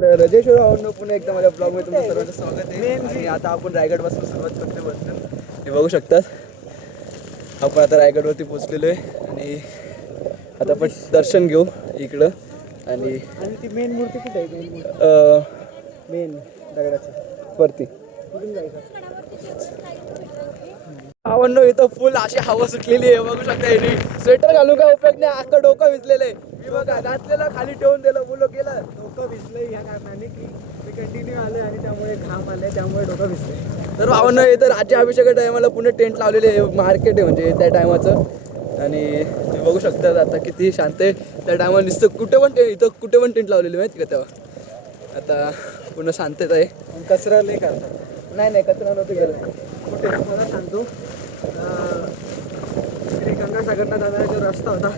तर रजेश्वर भाऊंनो पुन्हा एकदा माझ्या ब्लॉगमध्ये तुमचं सर्वांचं स्वागत आहे. आणि आता आपण रायगडपासून सुरुवात करतो बसणं. हे बघू शकतात आपण आता रायगडवरती पोहोचलेलो आहे आणि आता आपण दर्शन घेऊ इकडं. आणि ती मेन मूर्ती कुठे आहे? मेन मूर्ती मेन दगडाची वरती कुठून जायचं? भावांनो इथं फुल अशी हवा सुटलेली आहे. बघू शकता यांनी स्वेटर घालून काय उपयोग नाही. अख्खं डोकं भिजलेलं आहे. मी बघा घातलेलं खाली ठेवून दिलं बोलो गेलं. डोकं भिजलंय ह्या कारणाने की मी कंटिन्यू आले आणि त्यामुळे घाम आले त्यामुळे डोकं भिजले. तर भावांनो इथं राज्याभिषेक टायमाला पुणे टेंट लावलेले आहे. मार्केट आहे म्हणजे त्या टायमाचं. आणि तुम्ही बघू शकता आता किती शांत आहे. त्या टायमाला नुसतं इथं कुठे पण टेंट लावलेली माहिती का तेव्हा. आता पूर्ण शांतता आहे. कचरा लय करतात. नाही कचरा नव्हतं गेलं. कुठे मला सांगतो इकडे गंगासागरला जाणारा जो रस्ता होता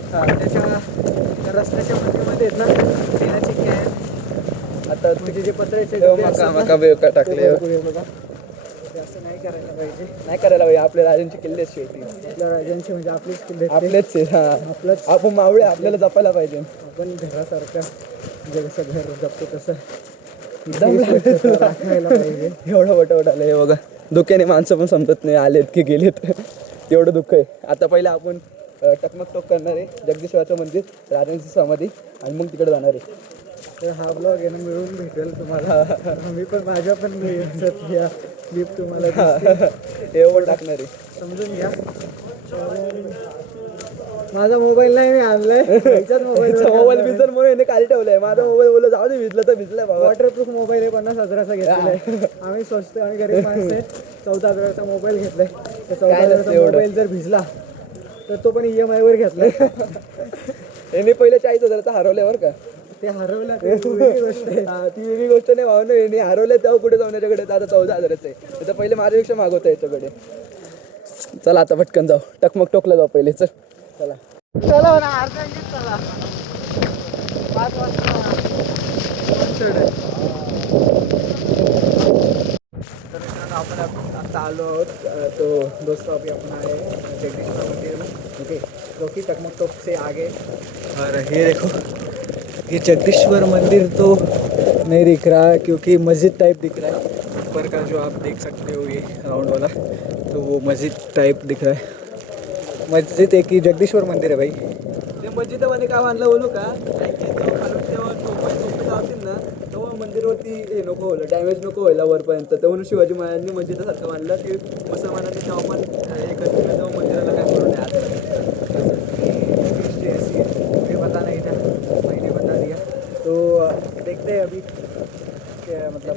त्या रस्त्याच्या मध्ये आहेत ना तेलाची कॅन आता म्हणजे जे पत्र्याचे मका टाकले. बघा ते असं नाही करायला पाहिजे. नाही करायला पाहिजे. आपल्या राजांची किल्ले शेवटी आपल्या राजांची म्हणजे आपलीच किल्ले आपलेच आहे. हा आपलंच आपण मावळे आपल्याला जपायला पाहिजे. आपण घरासारखं म्हणजे कसं घर जपतो तसं राखायला पाहिजे. एवढं वटवट आलं हे बघा. धुक्याने माणसं पण समजत नाही आलेत की गेलेत. एवढं दुःख आहे. आता पहिलं आपण टकमक टोक करणार आहे जगदीश्वराचं मंदिर राजांची समाधी आणि मग तिकडे जाणार आहे. तर हा ब्लॉग आहे ना मिळून भेटेल तुम्हाला. मी पण माझ्या पण या क्लिप तुम्हाला एवढं टाकणार आहे समजून घ्या. माझा मोबाईल नाही मी आणलाय. मोबाईल भिजल म्हणून याने खाली ठेवलाय. माझा मोबाईल बोलला जाऊ दे भिजलं तर भिजलाय बाबा. वॉटरप्रूफ मोबाईल आहे 50,000चा घेतलेला आहे. आम्ही स्वस्त आणि गरीब माणसं आहेत. 14,000चा मोबाईल घेतलाय. तर 14,000चा मोबाईल जर भिजला तर तो पण EMI वर घेतलाय. यांनी पहिले 40,000चा हरवल्यावर का ते हरवलं ते वेगळी गोष्ट आहे. ती वेगळी गोष्ट नाही भावना. यांनी हरवलं तेव्हा कुठे जाऊन याच्याकडे आता 14,000चं आहे. तर पहिले माझ्यापेक्षा मागवतं याच्याकडे. चला आता पटकन जाऊ. टकमक टोकला जाऊ पहिले. चला चला ना अर्ध्यांनीच चला 5 वाजता. तर मित्रांनो आपण आता आलो आहोत तो दोस्त अभी आपण आहे जगदीश्वर मंदिर में. ओके जो कि टकमक टोक से आगे. और ये देखो ये जगदीश्वर मंदिर तो नहीं दिख रहा है क्योंकि मस्जिद टाइप दिख रहा है. ऊपर का जो आप देख सकते हो ये राउंड वाला तो वो मस्जिद टाइप दिख रहा है. मस्जिद एक ही जगदीश्वर मंदिर है भाई. ते मस्जिदवाने काय म्हणलं बोलू का कारण की तो खालून तेव्हा झोपे लावतील ना तेव्हा मंदिरवरती हे नको व्हायला डॅमेज नको व्हायला वरपर्यंत. तर म्हणून शिवाजी महाराजांनी मस्जिदासारखं मानलं की मुसलमानांनी तेव्हा पण हे करतील तेव्हा मंदिराला काय करू नये. पता नहीं था मैंने बता दिया तो देखते हैं अभी क्या मतलब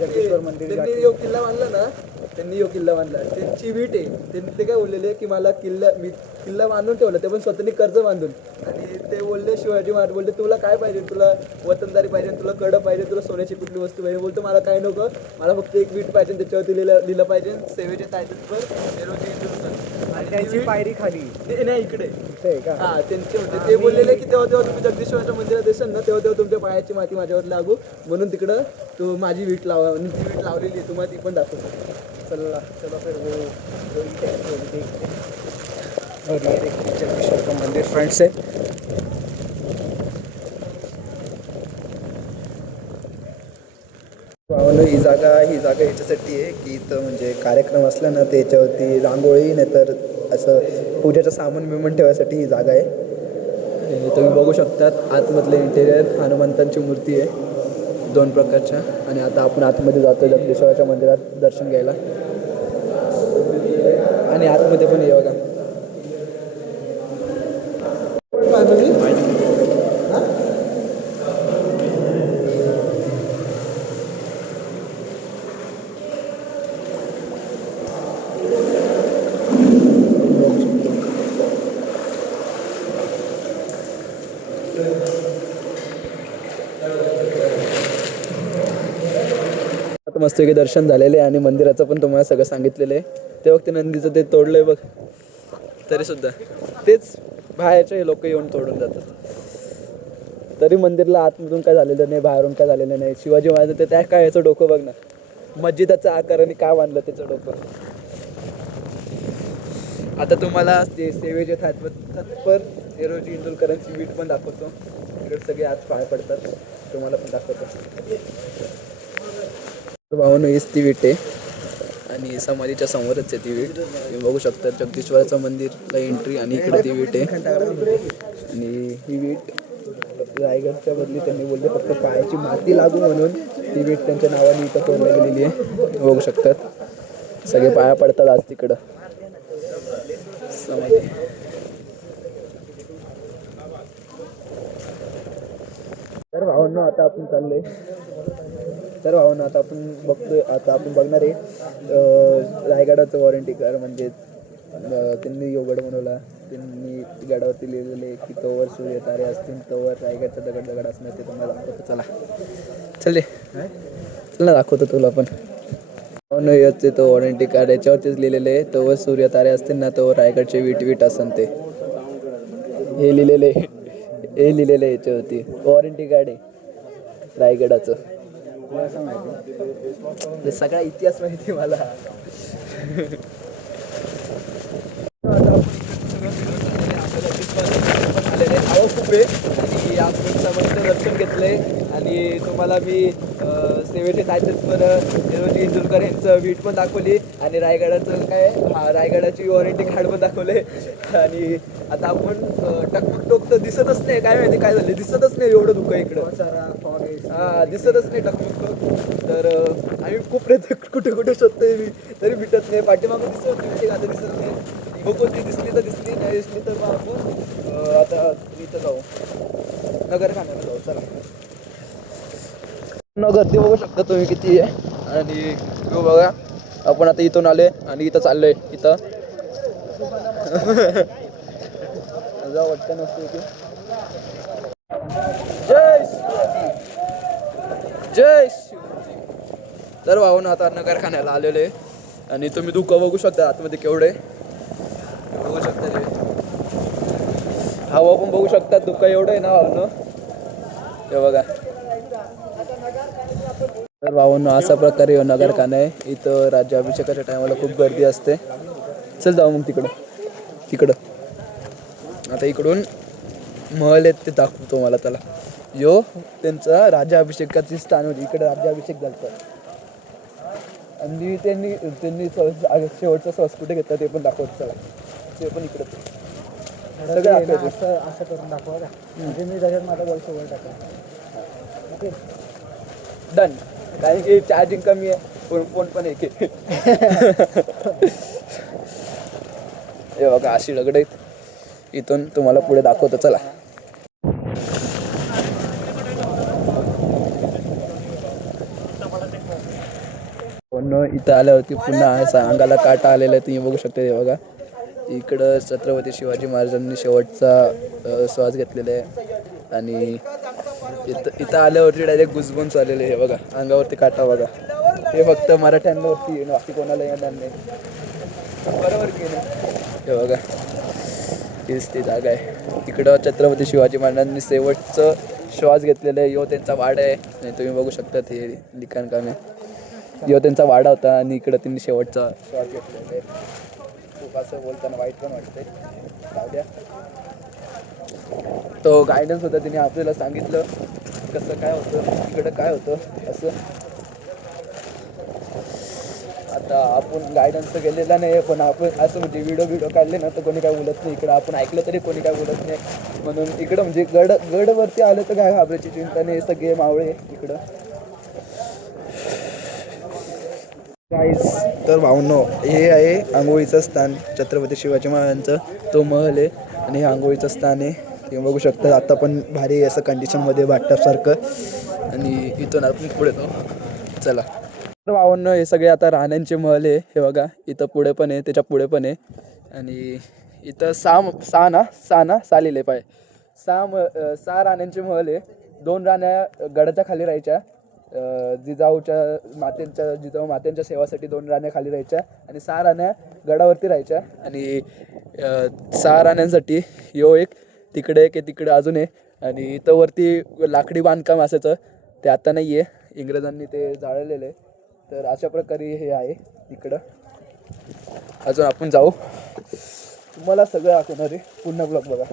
जगदीश्वर मंदिर त्यांनी यो किल्ला बांधला ना त्यांनी यो किल्ला बांधला त्यांची वीट आहे. त्यांनी ते काय बोललेले की मला किल्ला बांधून ठेवला ते पण स्वतःनी कर्ज बांधून. आणि ते बोलले शिवाजी महाराज बोलले तुला काय पाहिजे तुला वतनदारी पाहिजे तुला कडं पाहिजे तुला सोन्याची कुठली वस्तू पाहिजे. बोलतो मला काय नको मला फक्त एक वीट पाहिजे त्याच्यावरती लिहिलं पाहिजे सेवेचे तायदीवर निरोगी हिंदुस्थान. आणि त्यांची पायरी खाली ते नाही इकडे आहे का. हा त्यांचे होते ते बोललेले की तेव्हा तुम्ही जगदीश्वराच्या मंदिरात देशाल ना तेव्हा तुमच्या पायाची माती माझ्यावर लागू म्हणून तिकडं तू माझी वीट लावा. आणि ती वीट लावलेली आहे तुम्हाला ती पण दाखवतो. चलो फिर वो और ये देखिए जगदीश्वर का मंदिर फ्रंट से. ही जागा याच्यासाठी आहे की इथं म्हणजे कार्यक्रम असला ना त्याच्यावरती रांगोळी नाही तर असं पूजेचं सामान बिमान ठेवायसाठी ही जागा आहे. तुम्ही बघू शकतात आतमधले इंटेरियर हनुमंतांची मूर्ती आहे 2 प्रकारच्या. आणि आता आपण आतमध्ये जातो जगदीश्वराच्या मंदिरात दर्शन घ्यायला. आणि आतमध्ये पण ये बघा मस्तपैकी दर्शन झालेले आणि मंदिराचं पण तुम्हाला सगळं सांगितलेलं आहे. ते वक्त नंदीचं ते तोडलंय बघ तरीसुद्धा तेच बाहेरचे लोक येऊन तोडून जातात. तरी मंदिरला आतमधून काय झालेलं नाही बाहेरून काय झालेलं नाही. शिवाजी महाराज ते त्या काय याचं डोकं बघ ना मस्जिदाचा आकाराने काय बांधलं त्याचं डोकं. आता तुम्हाला ते सेवेचे तत्पर निरोजी इंदुलकरांची वीट पण दाखवतो. इकडे सगळे आज पाय पडतात. तुम्हाला पण दाखवतो. भावानं हीच ती वीट आहे आणि समाधीच्या समोरच आहे ती वीट. तुम्ही बघू शकता जगदीश्वराचं मंदिरला एंट्री आणि इकडे ती वीट आहे. आणि ही वीट रायगडच्या बदली त्यांनी बोलले फक्त पायाची माती लागू म्हणून ती वीट त्यांच्या नावाने इथं कोरली गेलेली आहे. बघू शकतात सगळे पाया पडतात आज तिकडं समाधी. तर भावांनो आता आपण चाललोय. तर भावांनो आता आपण बघतोय, आता आपण बघणार आहे रायगडाचं वॉरंटी कार म्हणजे त्यांनी यो गड बनवला. त्यांनी गडावरती लिहिलेले की तोवर सूर्य तारे असतील तोवर रायगडचा दगड असणार. ते तुम्हाला दाखवतो. चला चल ना दाखवतो तुला पण. भावांनो याचे तो वॉरंटी कार्ड याच्यावरतीच लिहिलेले आहे तोवर सूर्य तारे असतील ना तोवर रायगडचे वीट असन. ते हे लिहिलेले याच्यावरती वॉरंटी कार्ड आहे रायगडाचं. सगळा इतिहास माहिती मला. खूप आहे आणि आपण समजचं दर्शन घेतलंय आणि तुम्हाला मी सेवेचे तायतपर निरोजी इंदुरकर यांचं वीट पण दाखवली आणि रायगडाचं रायगडाची वॉरंटी कार्ड पण दाखवले. आणि आता आपण टकमक तर दिसतच नाही. काय माहिती काय झालं दिसतच नाही. एवढं धुकं इकडं दिसतच नाही टकमक. तर आम्ही खूप प्रयत्न कुठे शोधतोय मी तरी भेटत नाही. पाठीमागं दिसत नाही आता दिसत नाही. बघून ती दिसली तर दिसली नाही दिसली तर मग आपण आता इथं जाऊ नगरखान्याला जाऊ. चला गर्दी बघू शकता तुम्ही किती आहे. आणि बघा आपण आता इथून आले आणि इथं चाललोय. इथं जाऊ वाटतं नसतं की जय शिवाजी जय शिवाजी. तर भाऊन आता नगरखान्याला आलेले आणि तुम्ही धुकं बघू शकता आतमध्ये केवढे बघू शकता. ते हवा पण बघू शकता. धुकं एवढं आहे ना भाऊन हे बघा. तर भाऊंनो अशा प्रकारे नगरखाना आहे. इथं राज्याभिषेकाच्या टायमाला खूप गर्दी असते. चल जाऊ मग तिकडं आता इकडून महल आहेत ते दाखवतो मला. चला यो त्यांचा राज्याभिषेकाची स्थान होती. इकडे राज्याभिषेक झाला आणि त्यांनी शेवटचा श्वास कुठे घेतला ते पण दाखवतो. चला ते पण इकडे सगळं असं करून दाखवा म्हणजे मी त्याच्यात माझा बॉल सोबत टाकला. Okay done. कारण की चार्जिंग कमी आहे. फोन पण एक हे बघा अशी दगड आहेत. इथून तुम्हाला पुढे दाखवतो. चला पण इथं आल्यावरती पुन्हा अंगाला काटा आलेला आहे. तुम्ही बघू शकता. हे बघा इकडं छत्रपती शिवाजी महाराजांनी शेवटचा श्वास घेतलेला आहे आणि इथं आल्यावरती डायरेक्ट गुजबून चाललेले. हे बघा अंगावरती काटा बघा. हे फक्त मराठ्यांवरती बाकी कोणाला येणार नाही. बरोबर की नाही. हे बघा हीच ती जागा आहे. इकडं छत्रपती शिवाजी महाराजांनी शेवटचं श्वास घेतलेला आहे. यो त्यांचा वाडा आहे आणि तुम्ही बघू शकता हे लिखाण काम आहे. यो त्यांचा वाडा होता आणि इकडं त्यांनी शेवटचा श्वास घेतलेला आहे. खूप असं बोलताना वाईट पण वाटतंय. जाऊ द्या. तो गायडन्स होता तिने आपल्याला सांगितलं कसं काय होतं इकडं काय होतं असं. आता आपण गायडन्स तर गेलेला नाही पण आपण असं म्हणजे व्हिडिओ काढले ना तर कोणी काय बोलत नाही. इकडं आपण ऐकलं तरी कोणी काय बोलत नाही. म्हणून इकडं म्हणजे गडवरती आलं तर काय घाबरायची चिंता नाही. सगळे मावळे इकडं गाईज. तर भावनो हे आहे आंघोळीचं स्थान छत्रपती शिवाजी महाराजांचं. तो महल आहे आणि हे आंघोळीचं स्थान आहे. ते बघू शकता. आता पण भारी असं कंडिशनमध्ये बाथटबसारखं आणि इथून आपण पुढे जाऊ. चला तर भावांनो हे सगळे आता राहण्यांचे महल आहे. हे बघा इथं पुढे पण आहे त्याच्या पुढे पण आहे आणि इथं सहा लिहिले पाय. सहा राण्यांचे महल आहे. 2 राण्या गडाच्या खाली राहायच्या. जिजाऊ मात्यांच्या सेवासाठी 2 राण्या खाली राहायच्या आणि 6 राण्या गडावरती राहायच्या. आणि 6 राण्यांसाठी यो एक तिकडे की तिकडे अजून आहे आणि इथं वरती लाकडी बांधकाम असायचं ते आता नाही आहे. इंग्रजांनी ते जाळलेलं आहे. तर अशा प्रकारे हे आहे इकडं. अजून आपण जाऊ. तुम्हाला सगळं दाखवणार आहे. पूर्ण ब्लॉग बघा.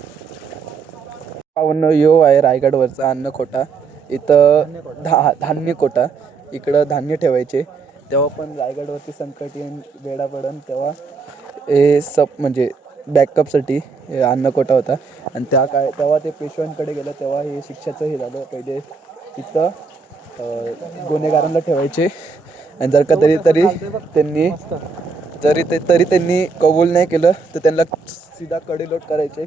यो आहे रायगडवरचा अन्नकोटा इथं धान्य कोटा, इकडं धान्य ठेवायचे. तेव्हा पण रायगडवरती संकट येऊन वेळा पडन तेव्हा हे म्हणजे बॅकअपसाठी अन्नकोटा होता. आणि तेव्हा ते पेशव्यांकडे गेलं तेव्हा हे शिक्षाचं हे झालं. पहिले इथं गुन्हेगारांना ठेवायचे आणि जर का तरी त्यांनी कबूल नाही केलं तर त्यांना सीधा कडेलोट करायचे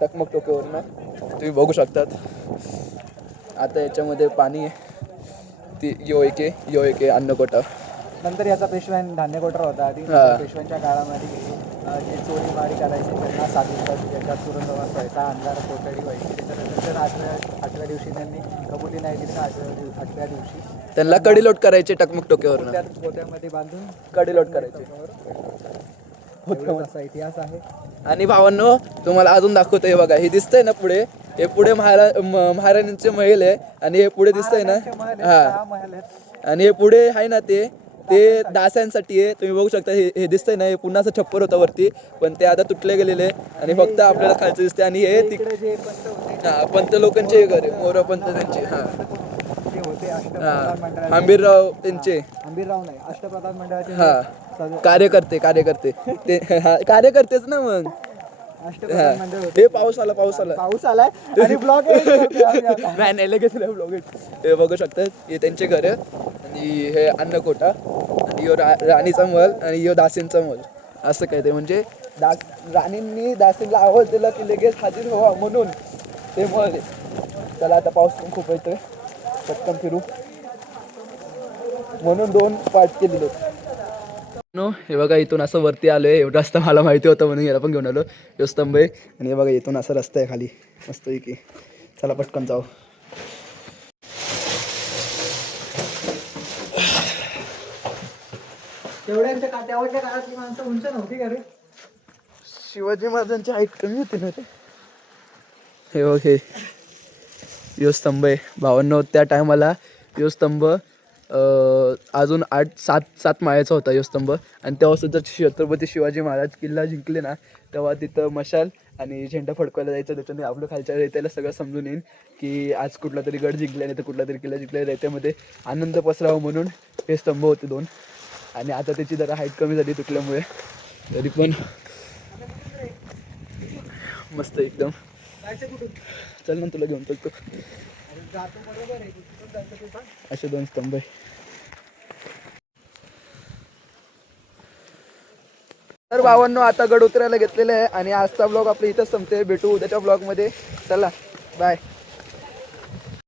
टकमक टोकेवरनं. तुम्ही बघू शकतात. आता याच्यामध्ये पाणी ती यो एक अन्नकोटा. नंतर याचा पेशव्यां धान्य कोठार होता आधी. पेशव्यांच्या काळामध्ये जे चोरीमारी करायचे त्यांना 7 दिवसात याच्यात तुरुंगवास व्हायचा, अंधार कोठडी व्हायची. त्याच्यानंतर 8व्या दिवशी त्यांनी कबुली नाही दिली. 8व्या दिवशी त्यांना कडेलोट करायचे टकमक टोकेवरनं. त्या पोत्यामध्ये बांधून कडेलोट करायचे. असा इतिहास आहे. आणि भावांनो तुम्हाला अजून दाखवतो. हे बघा, हे दिसतंय ना पुढे, हे पुढे महाराजांचे महल आहे. आणि हे पुढे दिसतंय ना, आणि हे पुढे आहे ना ते दास्यांसाठी आहे. तुम्ही बघू शकता. हे दिसतंय ना, हे पुन्हा असं छप्पर होतं वरती, पण ते आता तुटले गेलेले आणि फक्त आपल्याला खालचं दिसते. आणि हे पंत लोकांचे घर आहे, मोर पंत त्यांचे. आंबीरराव त्यांचे, आंबीरराव नाही, अष्टप्रधान मंडळाचे कार्यकर्ते ते कार्यकर्तेच ना मग. हे पाऊस आलाय आणि ब्लॉग नाही लगेच ब्लॉग. हे बघू शकतात, हे त्यांचे घर आणि हे अन्नकोटा आणि यो राणीचा महल आणि यो दासींचा महल. असं काय ते म्हणजे राणींनी दासींना आवाज दिला की लगेच हाजीर व्हावा म्हणून ते महल आहे. चला आता पाऊस पण खूप येतोय, पटकन फिरू म्हणून 2 पार्ट केलेले. हे बघा, इथून असं वरती आलोय. एवढा रस्ता मला माहिती होतं म्हणून याला पण घेऊन आलो. यो स्तंभ आहे आणि हे बघा इथून असा रस्ता आहे खाली मस्त की. चला पटकन जाऊ. तेवढ्या काळातली माणसं उंच नव्हती का रे? शिवाजी महाराजांची हाईट कमी होती ना ते. हे बघ, हे यो स्तंभ आहे भावांनो. त्या टायमाला यो स्तंभ अजून 7 माळ्याचा होता यो स्तंभ. आणि तेव्हा सुद्धा छत्रपती शिवाजी महाराज किल्ला जिंकले ना, तेव्हा तिथं मशाल आणि झेंडा फडकवायला जायचं. त्याच्याने आपलं खालच्या रयत्याला सगळं समजून येईल की आज कुठला तरी गड जिंकला, नाही तर कुठला तरी किल्ला जिंकला. रयत्यामध्ये आनंद पसरावा म्हणून हे स्तंभ होते 2. आणि आता त्याची जरा हाईट कमी झाली तुटल्यामुळे, तरी पण मस्त एकदम. चल ना तुला घेऊन चलतो. असे 2 स्तंभ आहे. तर भावांनो आता गड उतरायला घेतलेले आहे आणि आजचा ब्लॉग आपल्या इथंच संपते. भेटू उद्याच्या ब्लॉगमध्ये. चला बाय.